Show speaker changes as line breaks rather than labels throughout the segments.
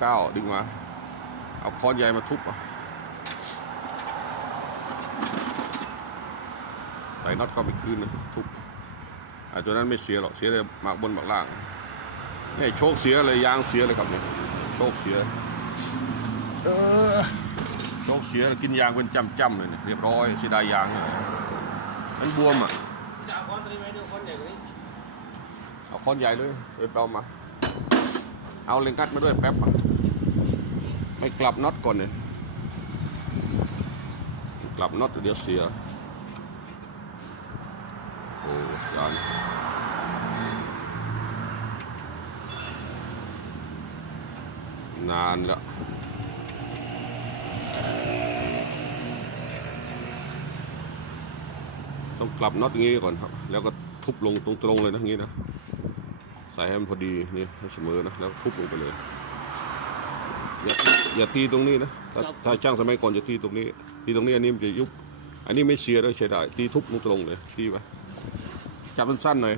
เก้าดึงมา เอาค้อนใหญ่มาทุบใส่น็อตก็ไปคืนนะทุบไอ้ตัวนั้นไม่เสียหรอกเสียเลยหมากบนหมากล่างนี่โชคเสียเลยยางเสียเลยครับเนี่ยโชคเสียเออโชคเสียกินยางเป็นจำๆเลยเนี่ยเรียบร้อยเสียดายยางเนี่ยมันบวมอะ
เอาคอนตัวนี้ไหมดูคอนใหญ่กว่านี้
เอาค้อนใหญ่เลยเออเปามา เอาเลงกัดมาด้วยแป๊บอะ ไม่กลับน็อตก่อนเนี่ยกลับน็อตเดี๋ยวเสีย โอ้จานนานแล้วต้องกลับน็อตอย่างนี้ก่อนครับ แล้วก็ทุบลงตรงๆเลยนะอย่างนี้นะ ใส่ให้มันพอดีนี่ให้เสมอนะ แล้วทุบลงไปเลย อย่าอย่าตีตรงนี้นะถ้าถ้าช่างสมัยก่อนจะตีตรงนี้ ตีตรงนี้อันนี้มันจะยุบ อันนี้ไม่เชียร์ด้วยใช้ได้ ตีทุบตรงๆเลยตีไปจับมันสั้นหน่อย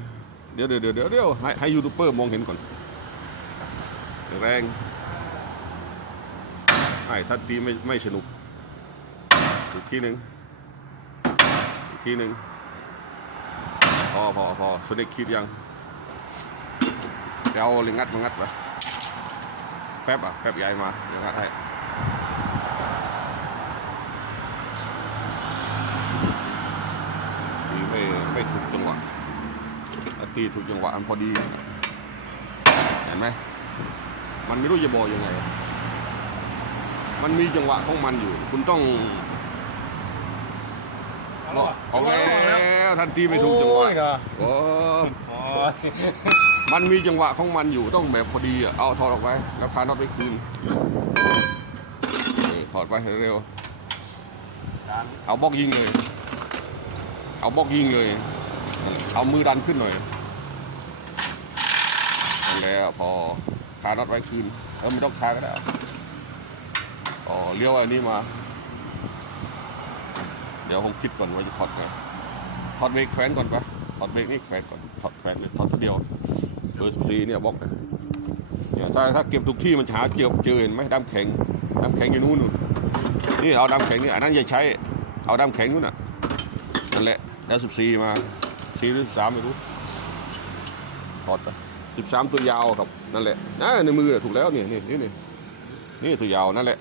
เดี๋ยวเดี๋ยวเดี๋ยวเดี๋ยวเดี๋ยวให้ให้ยูทูบเบอร์มองเห็นก่อน แรงไอ้ถ้าตีไม่ไม่สนุกอีกทีหนึ่งอีกทีหนึ่งพอพอพอสเด็กคิดยังเดี๋ยวเอาลิงงัดมางัดไปแป๊บอะแป๊บใหญ่มาเดี๋ยวงัดให้ตีไม่ไม่ถูกจังหวะถ้าตีถูกจังหวะมันพอดีเห็นไหมมันไม่รู้จะบอกยังไง มันมีจังหวะของมันอยู่ คุณต้อง
เอาแล้ว
เอาแล้วทันทีไม่ถูกจังหวะ
โอ้
มันมีจังหวะของมันอยู่ต้องแบบพอดีอะเอาถอดออกไปแล้วคาน็อตไปคืนถอดไปเร็วเอาบล็อกยิงเลย เอาบล็อกยิงเลย เอามือดันขึ้นหน่อยแล้วพอคาน็อตไว้คืนเออไม่ต้องคาก็ได้อ๋อเลี้ยวอันนี้มา เดี๋ยวผมคิดก่อนว่าจะถอดไงถอดเบรกแขวนก่อนปะถอดเบรกนี่แขวนก่อนถอดแขวนเลยถอดตัวเดียว เบอร์สิบสี่เนี่ยบล็อกเนี่ยถ้าถ้าเก็บทุกที่มันหาเจอเจอเห็นไหมดำแข็งดำแข็งอยู่นู่นนู่นนี่เอาดำแข็งนี่อันนั้นอย่าใช้เอาดำแข็งนู่นน่ะนั่นแหละแล้วสิบสี่มาสี่หรือสามไม่รู้ถอดไปสิบสามตัวยาวครับนั่นแหละนะในมือถูกแล้วเนี่ยนี่นี่นี่นี่ตัวยาวนั่นแหละ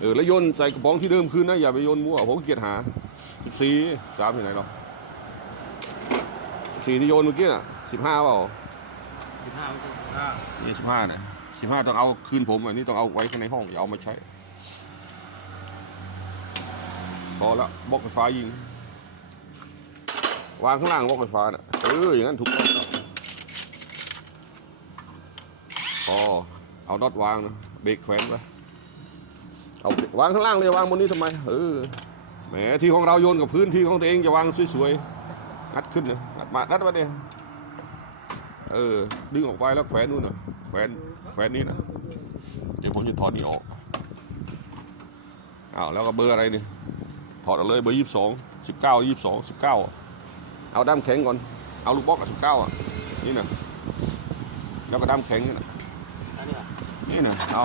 เออแล้วโยนใส่กระป๋องที่เดิมคืนนะอย่าไปโยนมั่วผมเกียจหาสิบสี่สามที่ไหนหรอสี่ที่โยนเมื่อกี้น่ะสิบห้าเปล่า
สิบห้าไม่ใช่สิบห้า
ยี่สิบห้าเนี่ยสิบห้าต้องเอาคืนผมอันนี้ต้องเอาไว้ข้างในห้องอย่าเอามาใช้พอละบล็อกไฟฟ้ายิง วางข้างล่างบล็อกไฟฟ้าน่ะเอออย่างนั้นถูกต้องพอเอาน็อตวางนะเบรกแขวนไปเอาวางข้างล่างเลยวางบนนี้ทำไมเออแหมที่ของเราโยนกับพื้นที่ของตัวเองจะวางสวยๆงัดขึ้นนะงัดมางัดมาเนี่ย เออ ดึงออกไปแล้วแขวนนู่นน่ะแขวนแขวนนี่นะเดี๋ยวผมจะถอดนี่ออกอ้าวแล้วก็เบอร์อะไรนี่ถอดออกเลยเบอร์ยี่สิบสองสิบเก้ายี่สิบสองสิบเก้าเอาด้ามแข็งก่อน เอาลูกบล็อกกับสิบเก้าอะนี่นะแล้วก็ด้ามแข็งนี่นะ
นี่นี่
นะเอา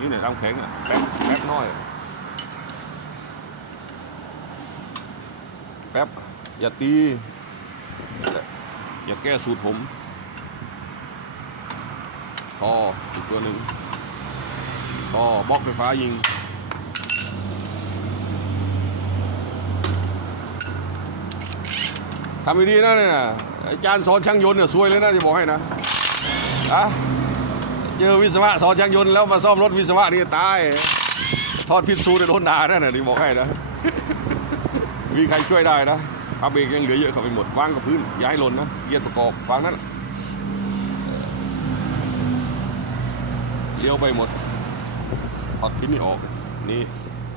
นี่นะด้ามแข็งอะแป๊บแป๊บน้อยแป๊บอย่าตีอย่าแก้สูตรผม พออีกตัวหนึ่งพอบล็อกไฟฟ้ายิงทำดีๆนะเนี่ยอาจารย์สอนช่างยนต์เนี่ยซวยเลยนะจะบอกให้นะอะเจอวิศวะสอนช่างยนต์แล้วมาซ่อมรถวิศวะนี่ตายทอดพิษซูในโดนด่านั่นน่ะที่บอกให้นะมีใครช่วยได้นะอาเบรกยังเหลือเยอะเข้าไปหมดวางกับพื้น อย่าให้หล่นนะเยียดประกอบวางนั้น เลี้ยวไปหมดถอดชิ้นนี้ออก นี่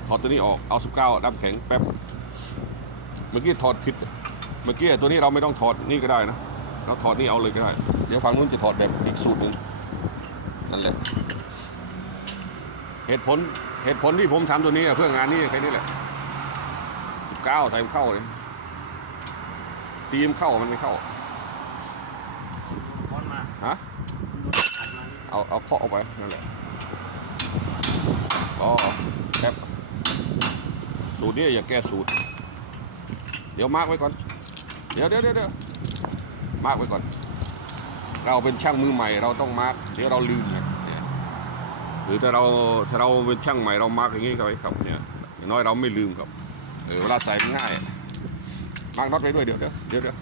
ถอดตัวนี้ออกเอาสิบเก้าดับแข็งแป๊บเมื่อกี้ถอดผิดเมื่อกี้ตัวนี้เราไม่ต้องถอดนี่ก็ได้นะเราถอดนี่เอาเลยก็ได้ เดี๋ยวฝั่งนู้นจะถอดแบบอีกสูตรหนึ่งนั่นแหละ เหตุผลเหตุผลที่ผมทำตัวนี้อะเพื่องานนี้แค่นี้แหละสิบเก้าใส่มันเข้าเลยตีมนเข้ามันไม่เข้า
คอนมา
ฮะ เอาเอาเคาะเอาไปนั่นแหละก็แคปสูตรนี้อย่าแก้สูตร เดี๋ยวมาร์กไว้ก่อนเดี๋ยวเดี๋ยวเดี๋ยวเดี๋ยวมาร์กไว้ก่อน เราเป็นช่างมือใหม่เราต้องมาร์กเดี๋ยวเราลืมเนี่ยหรือถ้าเราถ้าเราเป็นช่างใหม่เรามาร์กอย่างนี้ก็ไว้ครับเนี่ยอย่างน้อยเราไม่ลืมครับเออเวลาใส่ง่ายมาร์กน็อตไปด้วยเดี๋ยวเดี๋ยวเดี๋ยวเดี๋ยว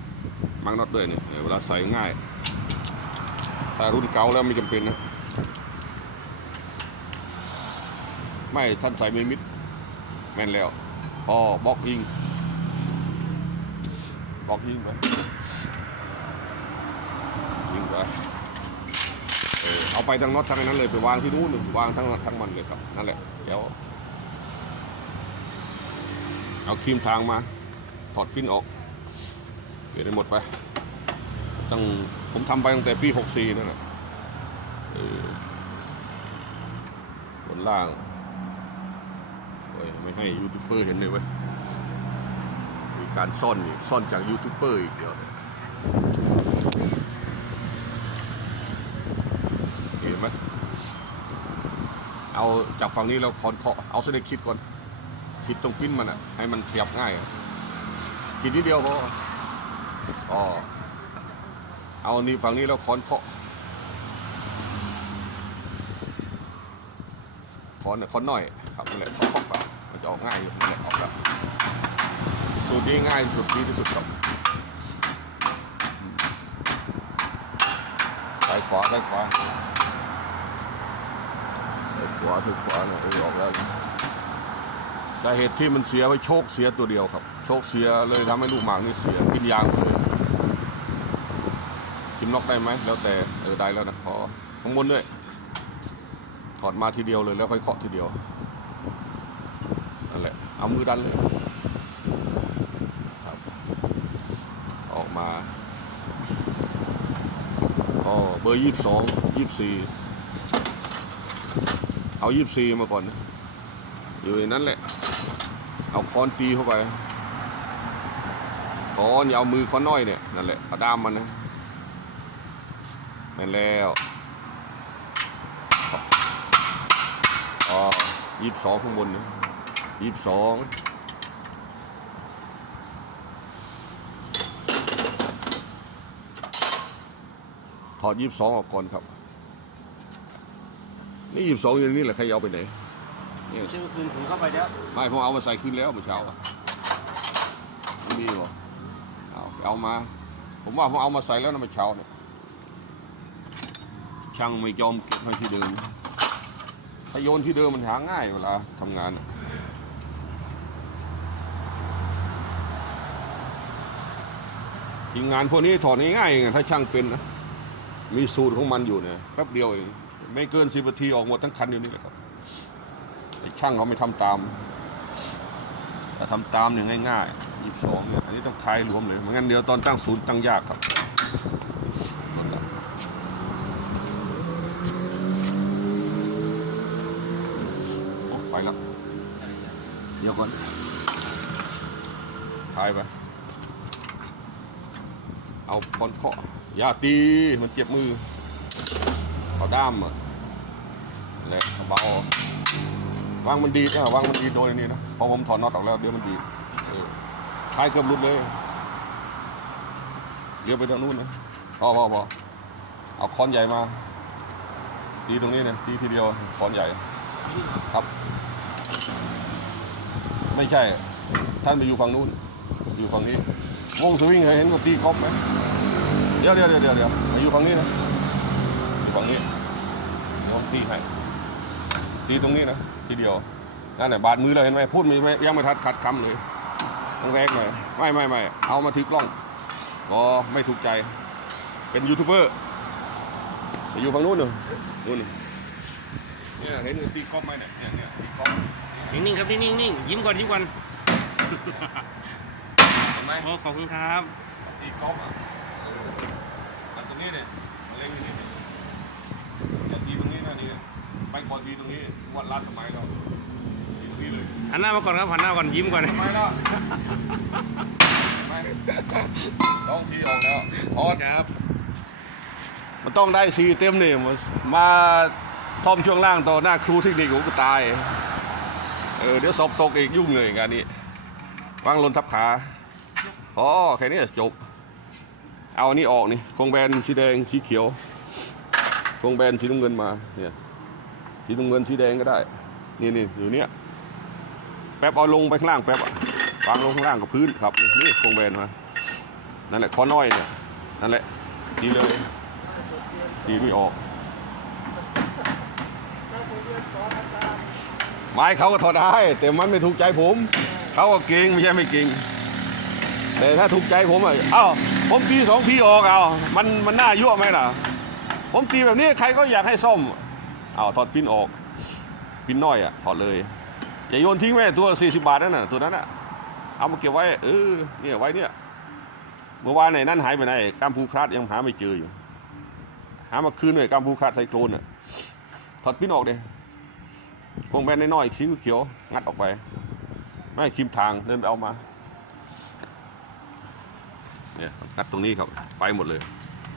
มาร์กน็อตด้วยเนี่ยเวลาใส่ง่าย ถ้ารุ่นเก่าแล้วไม่จำเป็นนะ ไม่ท่านใส่ไม่มิด แม่นแล้วพอบล็อกยิงบล็อกยิงไปยิงไปเออเอาไปทั้งน็อตทั้งนั้นเลยไปวางที่นู้นวางทั้งทั้งมันเลยครับนั่นแหละเดี๋ยวเอาครีมทางมาถอดฟินออกเดี๋ยวได้หมดไปตั้ง ผมทำไปตั้งแต่ปี 64 นั่นแหละบนล่างไม่ให้ยูทูบเบอร์เห็นเลยเว้ย มีการซ่อนอีกซ่อนจากยูทูบเบอร์อีกเดียวเห็นไหมเอาจากฝั่งนี้เราคอนเคาะเอาเส้นคิดก่อนคิดตรงปิ้นมันอะ ให้มันเสียบง่ายคิดนิดเดียวพออ๋อ เอานนี้ฝั่งนี้แล้วค้อนเคาะค้อนค้อนหน่อยครับนั่แหละเคาะไปมันจะออกง่ายอยู่นั่แหละออกแล้วสูตรนี้ง่ายสุดดีที่สุดครับซ้ายขวาซ้ายขวาซ้ายขวาซ้ายขวาเนี่ยออกแล้วสาเหตุที่มันเสียไว้โชคเสียตัวเดียวครับ โชคเสียเลยทำให้ลูกหมากนี่เสียกินยางเลย กินนอกได้ไหมแล้วแต่เออได้แล้วนะพอข้างบนด้วยถอดมาทีเดียวเลยแล้วค่อยเคาะทีเดียวนั่นแหละเอามือดันเลยครับออกมาอ๋อเบอร์ยี่สิบสองยี่สิบสี่เอายี่สิบสี่มาก่อนนะอยู่ในนั้นแหละ เอาค้อนตีเข้าไปค้อนอย่าเอามือค้อนน้อยเนี่ยนั่นแหละเอาด้ามมันนะ นั่นแล้วอ๋อยี่สิบสองข้างบนนะยี่สิบสองถอดยี่สิบสองออกก่อนครับ นี่ยี่สิบสองอย่างนี้แหละใครเอาไปไหน
เชื่อคืนผมเข้าไปแล้ว
ไม่ผมเอามาใส่คืนแล้วเมื่อเช้าอะไม่มีหรอเอาเอามา ผมว่าผมเอามาใส่แล้วนะเมื่อเช้าเนี่ย ช่างไม่ยอมเก็บให้ที่เดิม ถ้าโยนที่เดิมมันหาง่ายเวลาทำงานทีมงานพวกนี้ถอดง่ายๆเองถ้าช่างเป็นนะ มีสูตรของมันอยู่เนี่ยแป๊บเดียวเองไม่เกินสิบนาทีออกหมดทั้งคันอยู่นี่แหละครับช่างเขาไม่ทำตามถ้าทำตามเนี่ยง่ายๆยี่สองเนี่ยอันนี้ต้องทายรวมเลยไม่งั้นเดี๋ยวตอนตั้งศูนย์ตั้งยากครับรถอะโอ้ไปแล้วเดี๋ยว ก่อนทายไป เอาคอนเคาะอย่าตี มันเจ็บมือ เอาด้ามอะแหละเบาวางมันดีนะวางมันดีโดยนี้นะพอผมถอดน็อตออกแล้วเดี๋ยวมันดีทายเกือบหลุดเลยเลี้ยวไปทางนู้นนะพอพอพอเอาค้อนใหญ่มาตีตรงนี้เนี่ยตีทีเดียวค้อนใหญ่ครับ ไม่ใช่ ท่านไปอยู่ฝั่งนู้น อยู่ฝั่งนี้ วงสวิงเคยเห็นเขาตีกอล์ฟไหมเดี๋ยวเดี๋ยวเดี๋ยวเดี๋ยรีมาอยู่ฝั่งนี้นะอยู่ฝั่งนี้เดี๋ยวผมตีให้ตีตรงนี้นะทีเดียวนั่นแหละบาดมือเลยเห็นไหมพูดไม่ไม่ยังไม่ทัดขัดคำเลยต้องแรกหน่อยไม่ไม่ไม่เอามาถือกล้องก็ไม่ถูกใจ เป็นยูทูบเบอร์ไปอยู่ฝั่งนู้นหนึ่งนู่นเนี่ยเห็นตีกล้องไหมเนี่ยเนี่ยเนี่ยตีกล้อง
นิ่งๆครับนิ่งๆนิ่งยิ้มก่อนยิ้มก่อน
เห็นไหม
โอ้ขอบคุณครับ
ตีกล้องอะเออแต่ตรงนี้เนี่ยมาเล่นที่นี่เนี่ยเนี่ยตีตรงนี้นะนี่ไปก่อนตีตรงนี้วันล้าสมัยเราตีตรงนี้เลย
หันหน้ามาก่อนครับหันหน้าก่อนยิ้มก่อน
ทำไมล่ะไม่ลองทีออกแล้วพอด
ครับ
มันต้องได้สีเต็มนี่มามาซ่อมช่วงล่างต่อหน้าครูเทคนิคกูก็ตาย เออเดี๋ยวสอบตกอีกยุ่งเลยงานนี้วางหลนทับขาอ๋อแค่นี้จบ เอาอันนี้ออกนี่โครงแบนสีแดงสีเขียวโครงแบนสีน้ำเงินมาเนี่ยสีน้ำเงินสีแดงก็ได้นี่นี่อยู่เนี้ยแป๊บเอาลงไปข้างล่างแป๊บวางลงข้างล่างกับพื้นครับนี่นี่โครงแบนมานั่นแหละข้อน้อยเนี่ยนั่นแหละดีเลยดีไม่ออก ไม้เขาก็ถอดได้แต่มันไม่ถูกใจผม เขาก็เก่งไม่ใช่ไม่เก่งแต่ถ้าถูกใจผมอะเอ้าผมตีสองทีออกเอามันมันน่ายั่วไหมล่ะ ผมตีแบบนี้ใครก็อยากให้ซ่อมเอาถอดปิ้นออก ปิ้นน้อยอะถอดเลย อย่าโยนทิ้งแม่ตัว40บาทนั่นน่ะตัวนั้นอะเอามาเก็บไว้เออเนี่ยไว้เนี่ยเมื่อวานไหนนั่นหายไปไหนกัมพูคราดยังหาไม่เจออยู่ หามาคืนหน่อยกัมพูคราดไซโครนอะถอดปิ้นออกเลย พวงแบนน้อยๆสีเขียวงัดออกไป ไม่คิมทางเดินเอามาเนี่ยงัดตรงนี้ครับไปหมดเลย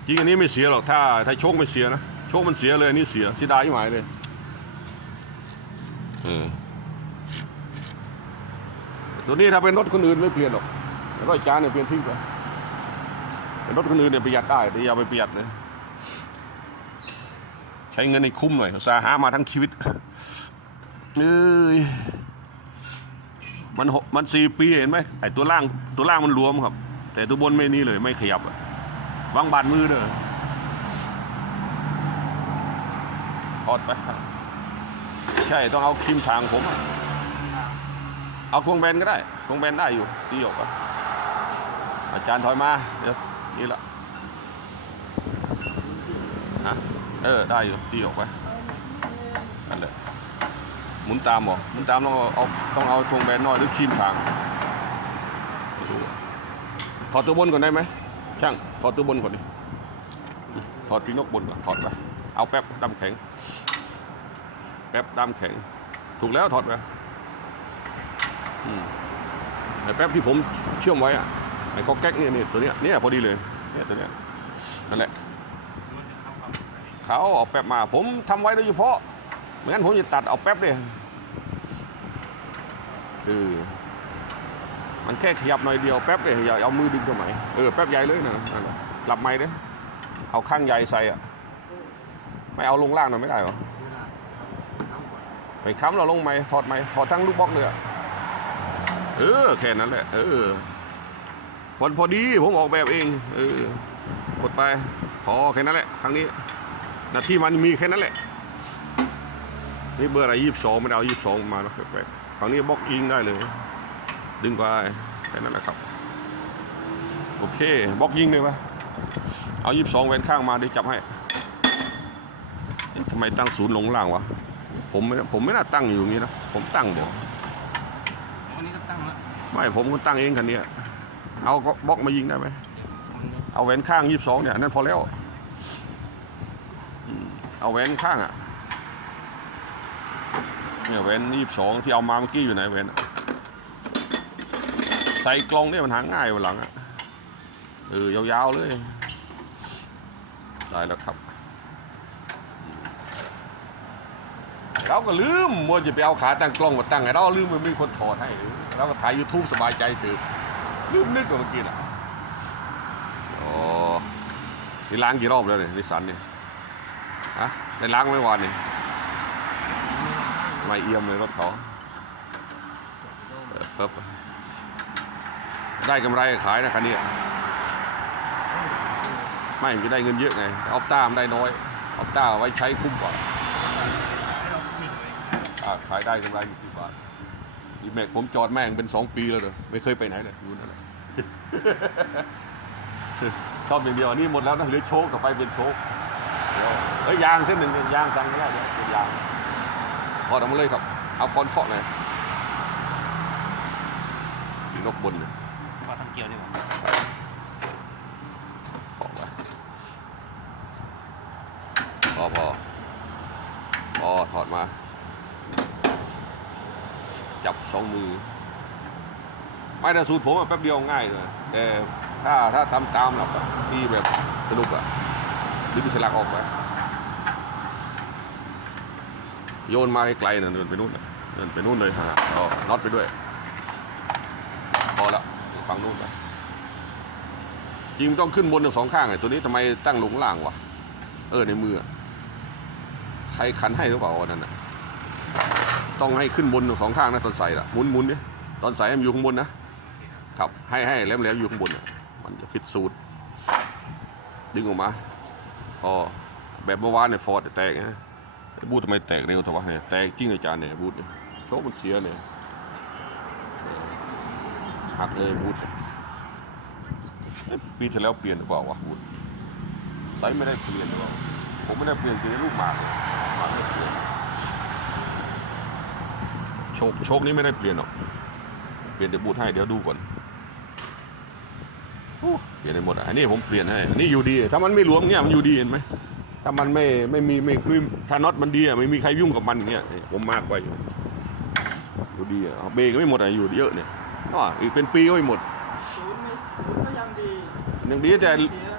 จริงอันนี้ไม่เสียหรอกถ้าถ้าโชคไม่เสียนะโชคมันเสียเลยอันนี้เสียเสียดายหมายเลยเออตัวนี้ถ้าเป็นรถคนอื่นไม่เปลี่ยนหรอกรถจานเนี่ยเปลี่ยนทิ้งไปรถคนอื่นเนี่ยประหยัดได้แต่อย่าไปประหยัดเลยใช้เงินในคุ้มหน่อยสาหามาทั้งชีวิต เอ้ยมันหกมันสี่ปีเห็นไหมไอ้ตัวล่างตัวล่างมันรวมครับ แต่ตัวบนไม่นี่เลยไม่ขยับอะวางบาดมือเด้อถอดไปใช่ต้องเอาครีมทางผมเอาควงแบนก็ได้ควงแบนได้อยู่ตีออกอะอาจารย์ถอยมาเดี๋ยวนี่ละเออได้อยู่ตีออกไปนั่นแหละ มุนตามบอหมุนตามต้องเอาเอาต้องเอาช่วงแบนน้อยหรือคีมทางถอดตัวบนก่อนได้ไหมช่างถอดตัวบนก่อนดิถอดปีนกบนก่อนถอดไปเอาแป๊บดำแข็ง แป๊บดำแข็ง ถูกแล้วถอดไปไอ้แป๊บที่ผมเชื่อมไว้อะไอ้ข้อแก๊กเนี่ยนี่ตัวเนี้ยเนี่ยพอดีเลยเนี่ยตัวเนี้ยนั่นแหละเขาเอาแป๊บมาผมทำไว้โดยเฉพาะไม่งั้นผมจะตัดเอาแป๊บเลย ออมันแค่ขยับหน่อยเดียวแป๊บเลยอย่าเอามือดึงทำไมเออแป๊บใหญ่เลยนะนั่นแหละกลับไม่เด้เอาข้างใหญ่ใส่อะไม่เอาลงล่างหน่อยไม่ได้เหรอไปค้ำเราลงไหมถอดไหมถอดทั้งลูกบล็อกเลยอะเออแค่นั้นแหละเออพอพอดีผมออกแบบเองเออกดไปพอแค่นั้นแหละครั้งนี้หน้าที่มันมีแค่นั้นแหละนี่เบอร์อะไรยี่สิบสองไม่ได้เอายี่สิบสองมาแล้วแปลก ฝั่งนี้บล็อกอิงได้เลย ดึงไปแค่นั้นแหละครับ โอเคบล็อกยิงเลยปะเอายี่สิบสองแวนข้างมาเดี๋ยวจับให้เอ๊ะทำไมตั้งศูนย์ลงล่างวะผมไม่ผมไม่น่าตั้งอยู่อย่างนี้นะผมตั้งเดี๋ยว
วันนี้ก็ตั้งแล้ว
ไม่ผมก็ตั้งเองคันนี้เอาก็บล็อกมายิงได้ไหมเอาแวนข้างยี่สิบสองเนี่ยนั่นพอแล้วอืมเอาแวนข้างอะ เนี่ยเว้นยี่สองที่เอามาเมื่อกี้อยู่ไหนเว้นใส่กลองเนี่ยมันหาง่ายวันหลังอะเออยาวๆเลยได้แล้วครับเราก็ลืมมัวจะไปเอาขาตั้งกล้องมาตั้งไงเราลืมมันมีคนถอดให้เราก็ถ่าย YouTube สบายใจคือลืมนึกว่าเมื่อกี้อะโอ้นี่ล้างกี่รอบแล้วเนี่ยนิสสันเนี่ยฮะได้ล้างไม่วานเนี่ย ไม่เอี่ยมเลยรถเขาเออครับได้กำไรขายนะคันนี้ไม่จะได้เงินเยอะไงออฟต้ามันได้น้อยออฟต้าไว้ใช้คุ้มกว่าขายได้กำไรอยู่กี่บาทอีแม็กผมจอดแม่งเป็นสองปีแล้วเด้อไม่เคยไปไหนเลยอยู่นั่นแหละชอบอย่างเดียวอันนี้หมดแล้วนะเหลือโชคกับไฟเป็นโชคเดี๋ยวเฮ้ยยางเส้นหนึ่งยางสั่งไม่ได้เดี๋ยวเป็นยาง อดออกมาเลยครับ เอาคอนเคาะเลยสีนกบนเนี่ย
พอทั้งเกียวดีกว่า
เคาะไปพอพอพอถอดมา จับสองมือ ไม่แต่สูตรผมอะแป๊บเดียวง่ายเลยแต่ถ้าถ้าทำตามแบบที่แบบสนุกอะดึงสลักออกไป โยนมาไกลๆน่ะเดินไปนู่นเดินไปนู่นเลยฮะเอน็อตไปด้วย พอละฝั่งนู่นไปจริงมันต้องขึ้นบนทั้งสองข้างไอ้ตัวนี้ทำไมตั้งลงล่างวะเออในมือใครคันให้หรือเปล่าวันนั้นน่ะต้องให้ขึ้นบนทั้งสองข้างนะตอนใส่ละหมุนหมุนเนี่ยตอนใส่ให้มันอยู่ข้างบนนะครับให้ให้แหลมๆอยู่ข้างบนมันจะผิดสูตร ดึงออกมาพอแบบเมื่อวานเนี่ยฟอร์ดแตกนะไอ้ บูททำไมแตกเร็วแต่ว่าเนี่ยแตกจริงอาจารย์เนี่ยบูทเนี่ยโชคมันเสียเนี่ยหักเลยบูทปีที่แล้วเปลี่ยนหรือเปล่าวะบูทไซส์ไม่ได้เปลี่ยนหรือเปล่าผมไม่ได้เปลี่ยนเลยนลูกหมากเลยหมากไม่เปลี่ยนโชคโชคนี้ไม่ได้เปลี่ยนหรอกเปลี่ยนเดี๋ยวบูทให้เดี๋ยวดูก่อนเปลี่ยนได้หมดอะอันนี้ผมเปลี่ยนให้นนี้อยู่ดี ถ้ามันไม่หลวมเนี่ยมันอยู่ดีเห็นไหม ถ้ามันไม่ไม่มีไม่ไม่ถ้าน็อตมันดีอะไม่มีใครยุ่งกับมันอย่างเงี้ยผมมากไว้อยู่อยู่ดีอะเบรกก็ไม่หมดอะอยู่เยอะเนี่ยอ๋ออีกเป็นปีก็ไม่หมด
ศูนย์นี่ก็ยังดี
อย่างดีแต่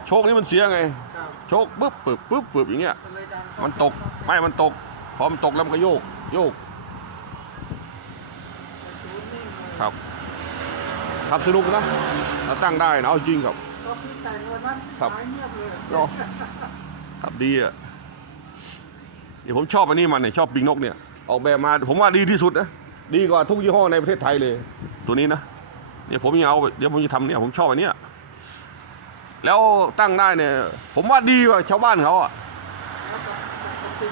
โชคนี้มันเสียไง
ครับ
โชคปุ๊บปึ๊บปุ๊บปึ๊บอย่างเงี้ย
มันเลยดัง
มันตกไม่มันตกพอมันตกแล้วมันก็โยกโยก
ศูนย์นิ่งเลย
ครับขับสนุกนะถ้าตั้งได้นะเอาจริงครับ
ก็พี่แต่งวันนั้น
ครับ
หายเงียบเลย
เนาะ ขับดีอะเดี๋ยวผมชอบอันนี้มันเนี่ยชอบปิงนกเนี่ย ออกแบบมาผมว่าดีที่สุดนะดีกว่าทุกยี่ห้อในประเทศไทยเลย ตัวนี้นะเนี่ยผมยังเอาเดี๋ยวผมจะทำเนี่ยผมชอบอันเนี้ยแล้วตั้งได้เนี่ย ผมว่าดีกว่าชาวบ้านเขาอะ
สปริง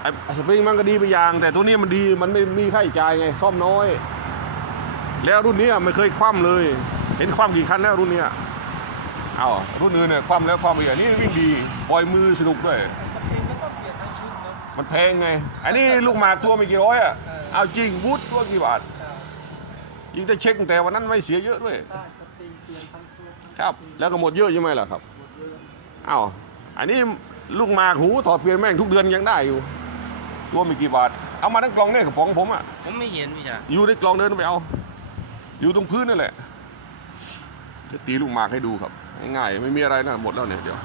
ไอ้สปริงมันก็ดีไปอย่าง แต่ตัวนี้มันดีมันไม่มีค่าใช้จ่ายไงซ่อมน้อย แล้วรุ่นนี้ไม่เคยคว่ำเลย เห็นคว่ำกี่คันแล้วรุ่นนี้ เอารุ่นอื่นเนี่ยคว่ำแล้วคว่ำอีกอันนี้วิ่งดีปล่อยมือสนุกด้วย
ไอ้สปริงก็ต้องเปลี่ยนทั้งชุดเนาะ
มันแพงไง อันนี้ลูกหมากตัวไม่กี่ร้อยอะ
เออ
เอาจริงบูทตัวกี่บาท
ครับ
ยิงจะเช็คตั้งแต่วันนั้นไม่เสียเยอะด้วย
ได้สปริงเปลี่ยนทั้งชุด
ครับแล้วก็หมดเยอะใช่ไหมล่ะครับ
หมดเลย
อ้าวอันนี้ลูกหมากหูถอดเปลี่ยนแม่งทุกเดือนยังได้อยู่ ตัวไม่กี่บาท เอามาทั้งกล่องเนี่ยกระป๋องผมอะ
ผมไม่เห็นพี่จ๋า
อยู่ในกล่องเดินไปเอา อยู่ตรงพื้นนั่นแหละจะตีลูกหมากให้ดูครับ ง่ายๆไม่มีอะไรนะหมดแล้วเนี่ยเดี๋ยว